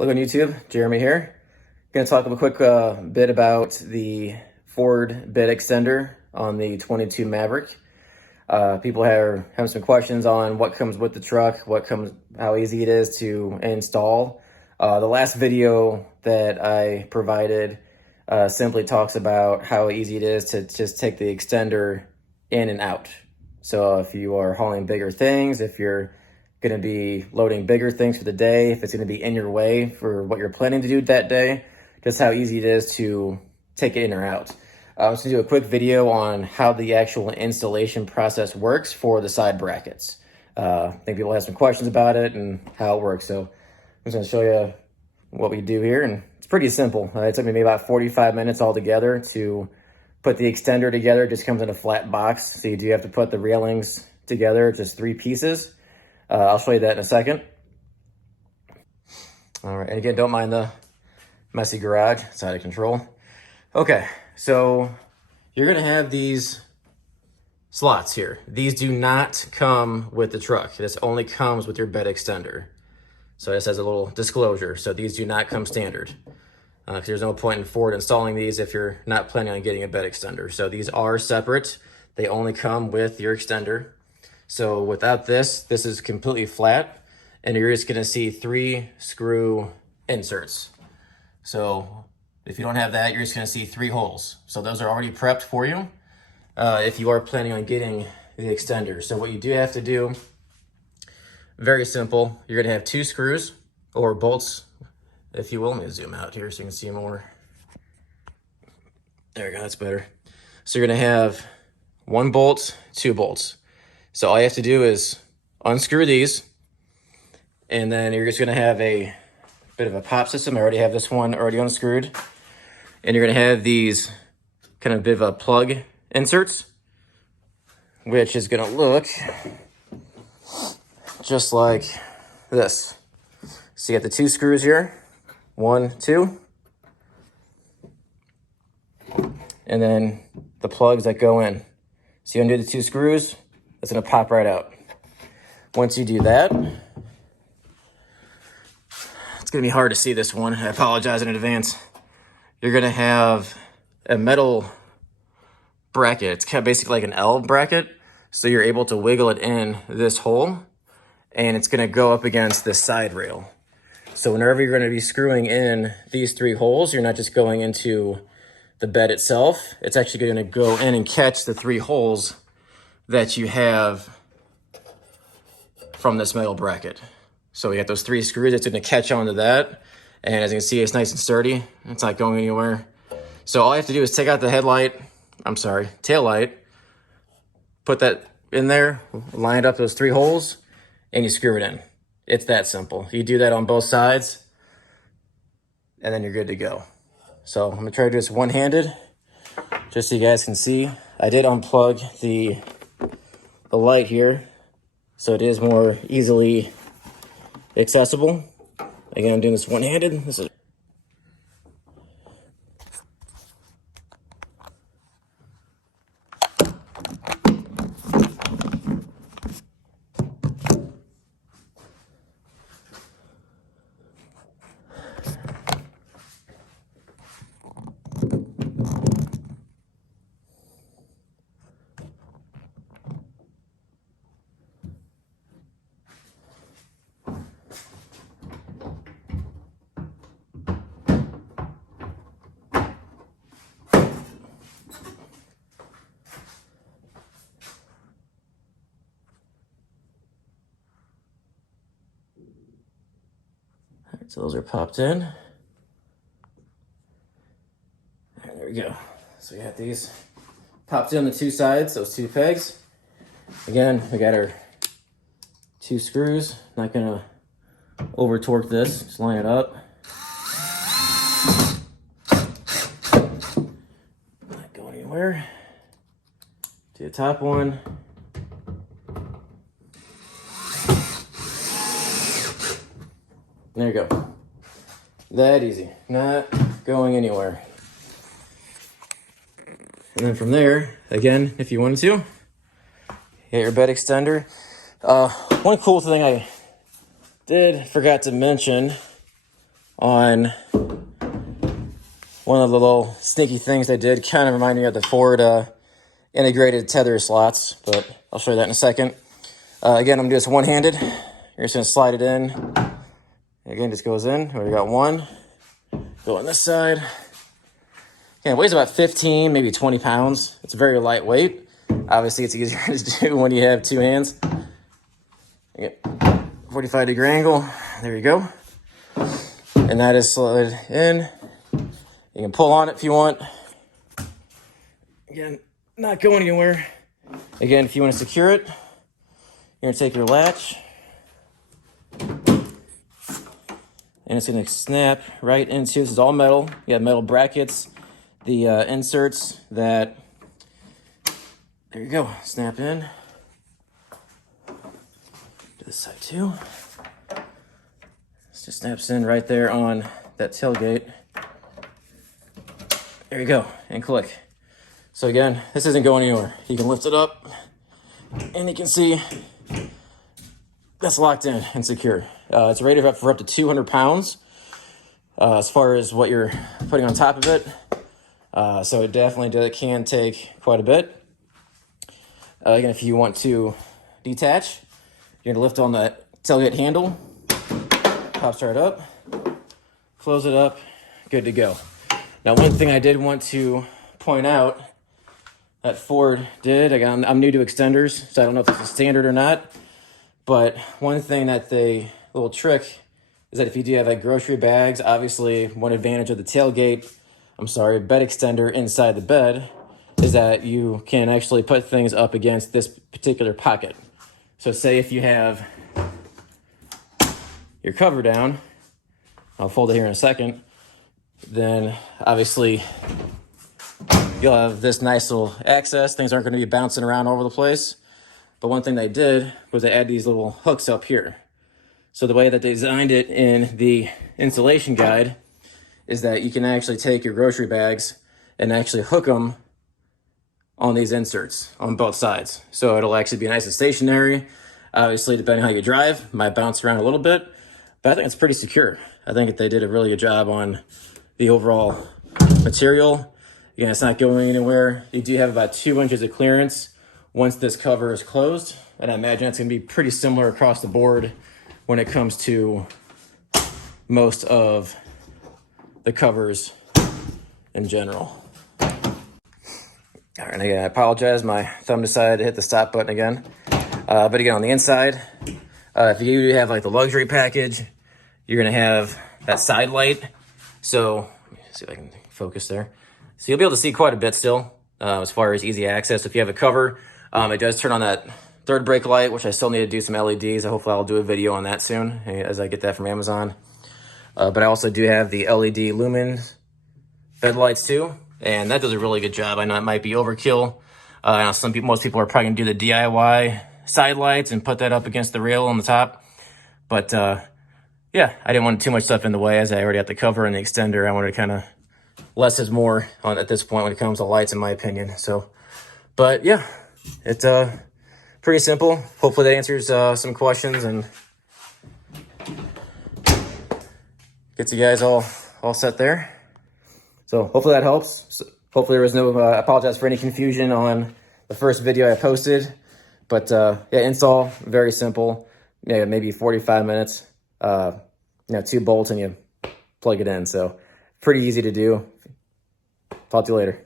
Hello on YouTube, Jeremy here. Going to talk a quick bit about the Ford Bed Extender on the 22 Maverick. People are having some questions on what comes with the truck, how easy it is to install. The last video that I provided simply talks about how easy it is to just take the extender in and out. So if you are hauling bigger things, if you're going to be loading bigger things for the day, if it's going to be in your way for what you're planning to do that day, just how easy it is to take it in or out. I'm just going to do a quick video on how the actual installation process works for the side brackets. I think people have some questions about it and how it works. So I'm just going to show you what we do here, and it's pretty simple. It took me maybe about 45 minutes altogether to put the extender together. It just comes in a flat box, so you do have to put the railings together, just 3 pieces. I'll show you that in a second. All right, and again, don't mind the messy garage, it's out of control. Okay, so you're gonna have these slots here. These do not come with the truck. This only comes with your bed extender. So this has a little disclosure. So these do not come standard. Because there's no point in Ford installing these if you're not planning on getting a bed extender. So these are separate. They only come with your extender. So without this is completely flat, and you're just gonna see 3 screw inserts. So if you don't have that, you're just gonna see 3 holes. So those are already prepped for you if you are planning on getting the extender. So what you do have to do, very simple, you're gonna have 2 screws or bolts, if you will. Let me zoom out here so you can see more. There we go, that's better. So you're gonna have 1 bolt, 2 bolts. So all you have to do is unscrew these, and then you're just gonna have a bit of a pop system. I already have this one already unscrewed. And you're gonna have these kind of bit of a plug inserts, which is gonna look just like this. So you got the 2 screws here, 1, 2. And then the plugs that go in. So you undo the 2 screws, it's gonna pop right out. Once you do that, it's gonna be hard to see this one. I apologize in advance. You're gonna have a metal bracket. It's kind of basically like an L bracket. So you're able to wiggle it in this hole, and it's gonna go up against this side rail. So whenever you're gonna be screwing in these 3 holes, you're not just going into the bed itself. It's actually gonna go in and catch the 3 holes that you have from this metal bracket. So we got those 3 screws, it's gonna catch onto that. And as you can see, it's nice and sturdy. It's not going anywhere. So all you have to do is take out the tail light, put that in there, line it up those 3 holes, and you screw it in. It's that simple. You do that on both sides, and then you're good to go. So I'm gonna try to do this one-handed, just so you guys can see. I did unplug the light here, so it is more easily accessible. Again, I'm doing this one-handed. This is so those are popped in. And there we go. So we got these popped in on the 2 sides, those 2 pegs. Again, we got our 2 screws. Not gonna over torque this, just line it up. Not going anywhere. Do the top one. There you go. That easy. Not going anywhere. And then from there, again, if you wanted to, get your bed extender. One cool thing I forgot to mention on one of the little sneaky things they did. Kind of reminded me of the Ford integrated tether slots, but I'll show you that in a second. Again, I'm gonna do this one-handed. You're just gonna slide it in. Again, just goes in. We got one. Go on this side. Again, it weighs about 15, maybe 20 pounds. It's very lightweight. Obviously, it's easier to do when you have two hands. You get 45-degree angle. There you go. And that is slid in. You can pull on it if you want. Again, not going anywhere. Again, if you want to secure it, you're going to take your latch. And it's going to snap right into, this is all metal. You have metal brackets, the inserts that, there you go, snap in. To this side too. This just snaps in right there on that tailgate. There you go, and click. So again, this isn't going anywhere. You can lift it up, and you can see that's locked in and secure. It's rated up for up to 200 pounds as far as what you're putting on top of it. So it definitely can take quite a bit. Again, if you want to detach, you're gonna lift on that tailgate handle, pops right up, close it up, good to go. Now, one thing I did want to point out that Ford did, again, I'm new to extenders, so I don't know if it's a standard or not, but one thing that little trick is that if you do have like grocery bags, obviously one advantage of the bed extender inside the bed is that you can actually put things up against this particular pocket. So say if you have your cover down, I'll fold it here in a second, then obviously you'll have this nice little access. Things aren't going to be bouncing around all over the place. But one thing they did was they add these little hooks up here. So the way that they designed it in the installation guide is that you can actually take your grocery bags and actually hook them on these inserts on both sides. So it'll actually be nice and stationary. Obviously, depending on how you drive, it might bounce around a little bit, but I think it's pretty secure. I think they did a really good job on the overall material. Again, it's not going anywhere. You do have about 2 inches of clearance once this cover is closed, and I imagine it's gonna be pretty similar across the board when it comes to most of the covers in general. All right, and again, I apologize. My thumb decided to hit the stop button again. But again, on the inside, if you do have like the luxury package, you're gonna have that side light. So let me see if I can focus there. So you'll be able to see quite a bit still as far as easy access. If you have a cover, it does turn on that third brake light, which I still need to do some LEDs. Hopefully I'll do a video on that soon as I get that from Amazon. But I also do have the LED lumen bed lights too, and that does a really good job. I know it might be overkill. I know most people are probably gonna do the DIY side lights and put that up against the rail on the top. But yeah, I didn't want too much stuff in the way as I already had the cover and the extender. I wanted to kind of less is more on at this point when it comes to lights, in my opinion. So, but yeah, it's pretty simple. Hopefully that answers some questions and gets you guys all set there. So hopefully that helps. So hopefully there was no, I apologize for any confusion on the first video I posted. But yeah, install, very simple. Yeah, maybe 45 minutes. 2 bolts and you plug it in. So pretty easy to do. Talk to you later.